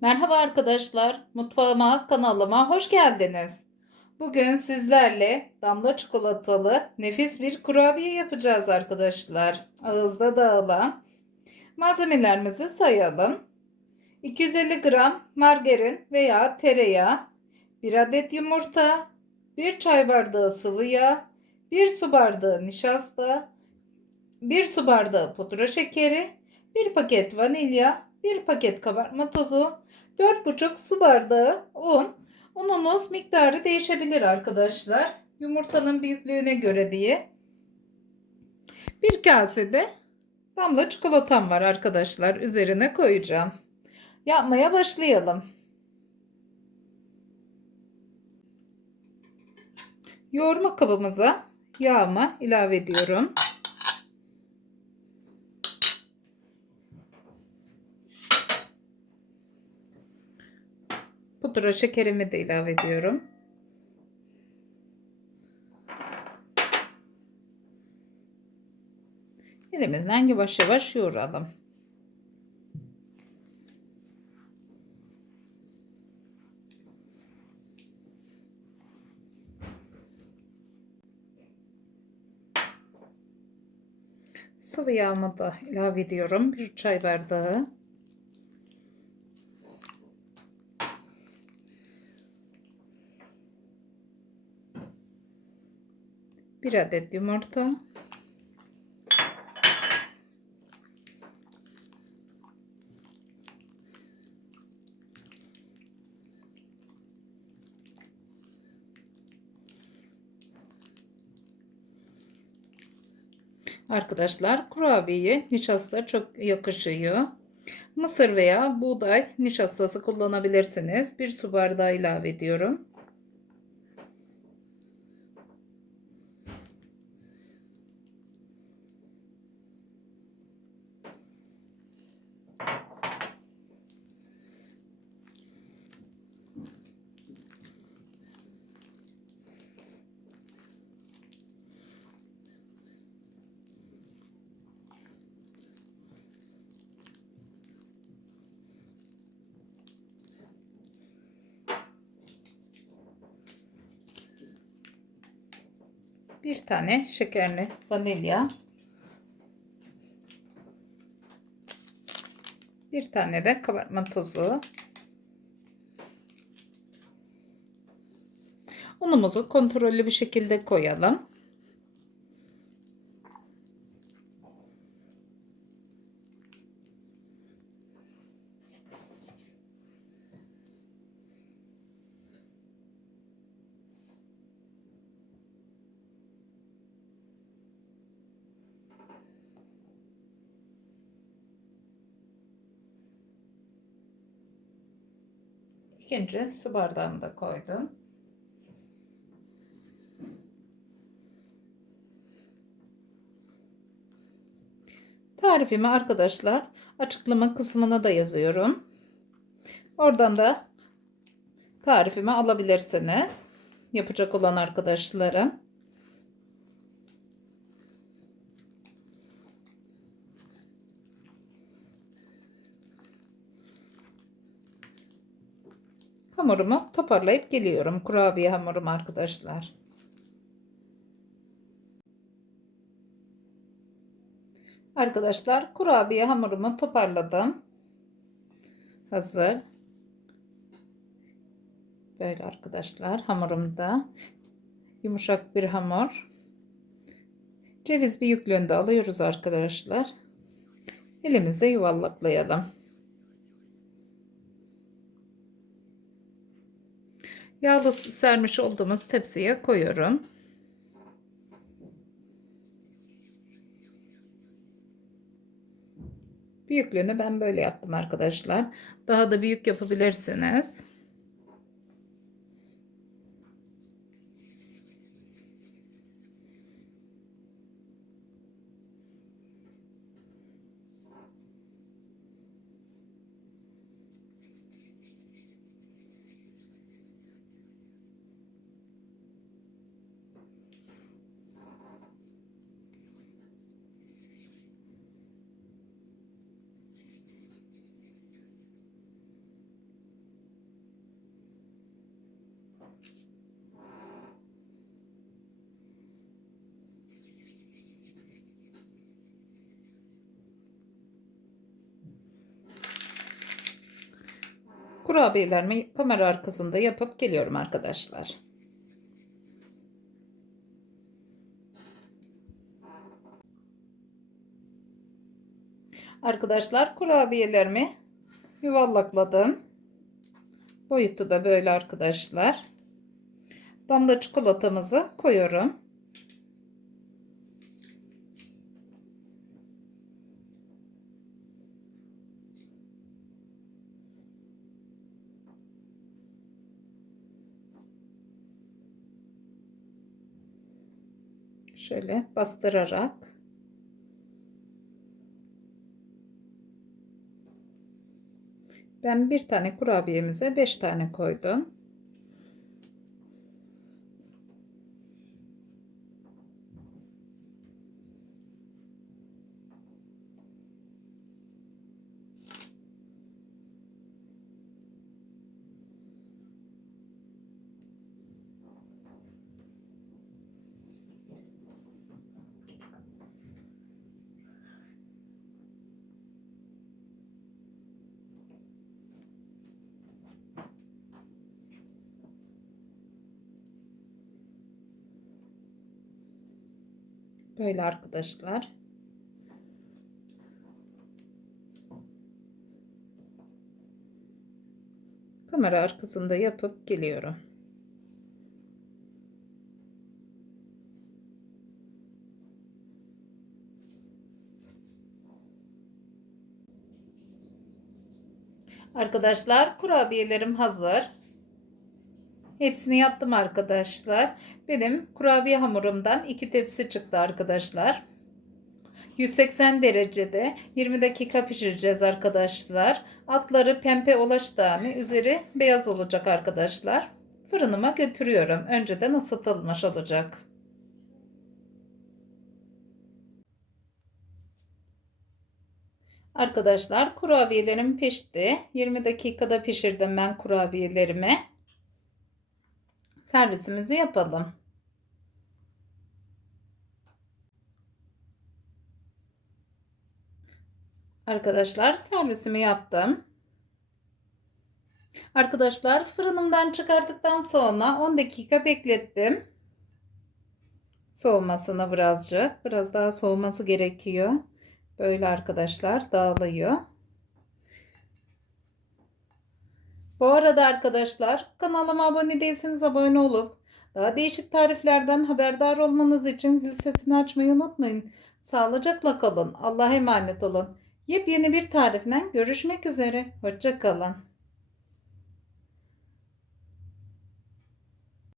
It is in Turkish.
Merhaba arkadaşlar, mutfağıma, kanalıma hoş geldiniz. Bugün sizlerle damla çikolatalı nefis bir kurabiye yapacağız arkadaşlar. Ağızda dağılan. Malzemelerimizi sayalım. 250 gram margarin veya tereyağı, 1 adet yumurta, 1 çay bardağı sıvı yağ, 1 su bardağı nişasta, 1 su bardağı pudra şekeri, 1 paket vanilya, 1 paket kabartma tozu, 4,5 su bardağı un. Ununuz miktarı değişebilir arkadaşlar. Yumurtanın büyüklüğüne göre diye. Bir kasede damla çikolatam var arkadaşlar. Üzerine koyacağım. Yapmaya başlayalım. Yoğurma kabımıza yağımı ilave ediyorum. Pudra şekerimi de ilave ediyorum. Elimizden yavaş yavaş yoğuralım. Sıvı yağımı da ilave ediyorum. Bir çay bardağı. Bir adet yumurta. Arkadaşlar kurabiyeye nişasta çok yakışıyor. Mısır veya buğday nişastası kullanabilirsiniz. Bir su bardağı ilave ediyorum. Bir tane şekerli vanilya. Bir tane de kabartma tozu. Unumuzu kontrollü bir şekilde koyalım. İkinci su bardağımı da koydum. Tarifimi arkadaşlar açıklama kısmına da yazıyorum. Oradan da tarifimi alabilirsiniz. Yapacak olan arkadaşlarım. Hamurumu toparlayıp geliyorum. Kurabiye hamurum arkadaşlar. Arkadaşlar kurabiye hamurumu toparladım. Hazır. Böyle arkadaşlar hamurumda yumuşak bir hamur. Ceviz bir yüklüğünde alıyoruz arkadaşlar. Elimizde yuvarlaklayalım. Yağlı sermiş olduğumuz tepsiye koyuyorum. Büyüklüğünü ben böyle yaptım arkadaşlar. Daha da büyük yapabilirsiniz. Kurabiyelerimi kamera arkasında yapıp geliyorum arkadaşlar. Arkadaşlar kurabiyelerimi yuvarlakladım. Boyutu da böyle arkadaşlar. Damla çikolatamızı koyuyorum. Şöyle bastırarak Ben bir tane kurabiyemize beş tane koydum. Böyle arkadaşlar. Kamera arkasında yapıp geliyorum. Arkadaşlar kurabiyelerim hazır. Hepsini yaptım arkadaşlar. Benim kurabiye hamurumdan 2 tepsi çıktı arkadaşlar. 180 derecede 20 dakika pişireceğiz arkadaşlar. Altları pembe ulaştığını üzeri beyaz olacak arkadaşlar. Fırınıma götürüyorum. Önceden ısıtılmış olacak. Arkadaşlar kurabiyelerim pişti. 20 dakikada pişirdim ben kurabiyelerimi. Servisimizi yapalım. Arkadaşlar servisimi yaptım. Arkadaşlar fırınımdan çıkardıktan sonra 10 dakika beklettim. Soğumasını birazcık. Biraz daha soğuması gerekiyor. Böyle arkadaşlar dağılıyor. Bu arada arkadaşlar kanalıma abone değilseniz abone olup daha değişik tariflerden haberdar olmanız için zil sesini açmayı unutmayın. Sağlıcakla kalın. Allah'a emanet olun. Yepyeni bir tarifle görüşmek üzere. Hoşça kalın.